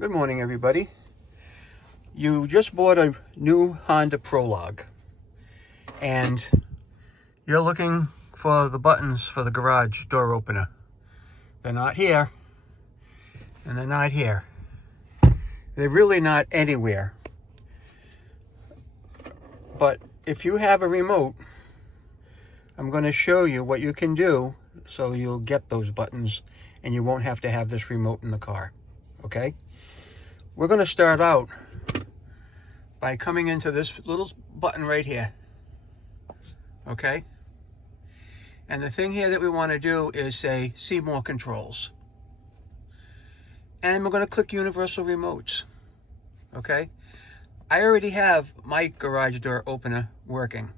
Good morning, everybody. You just bought a new Honda Prologue and you're looking for the buttons for the garage door opener. They're not here and they're not here. They're really not anywhere. But if you have a remote, I'm going to show you what you can do so you'll get those buttons and you won't have to have this remote in the car. Okay? We're going to start out by coming into this little button right here. Okay? And the thing here that we want to do is say, see more controls. And we're going to click universal remotes. Okay? I already have my garage door opener working.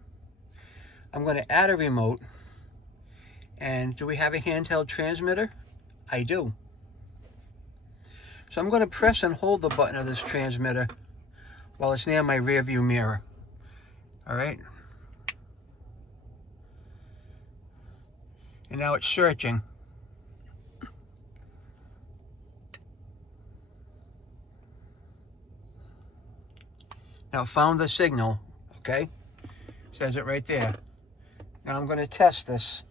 I'm going to add a remote. And do we have a handheld transmitter? I do. So I'm going to press and hold the button of this transmitter while it's near my rear view mirror. All right? And now it's searching. Now found the signal, okay? Says it right there. Now I'm going to test this.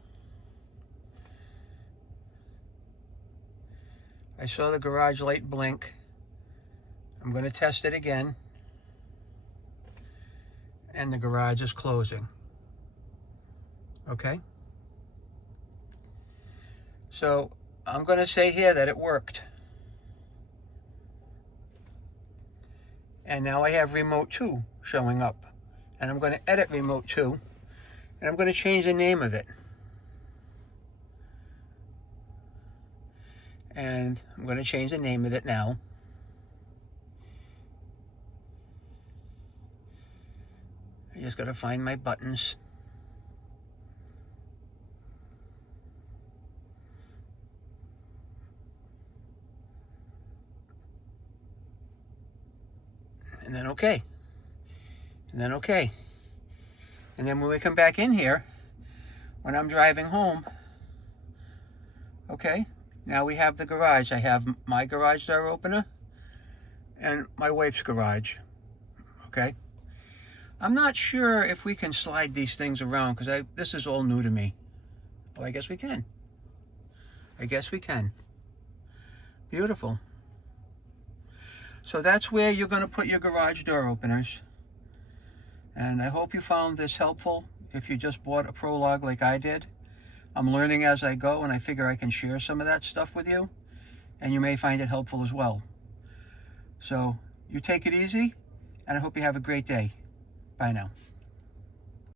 I saw the garage light blink. I'm going to test it again. And the garage is closing. Okay? So I'm going to say here that it worked. And now I have remote 2 showing up. And I'm going to edit remote 2. And I'm going to change the name of it. And I'm going to change the name of it now. I just got to find my buttons. And then okay. And then okay. And then when we come back in here, when I'm driving home, okay, now we have the garage. I have my garage door opener and my wife's garage, okay? I'm not sure if we can slide these things around because this is all new to me. Well, I guess we can. I guess we can. Beautiful. So that's where you're going to put your garage door openers. And I hope you found this helpful if you just bought a Prologue like I did. I'm learning as I go, and I figure I can share some of that stuff with you, and you may find it helpful as well. So you take it easy, and I hope you have a great day. Bye now.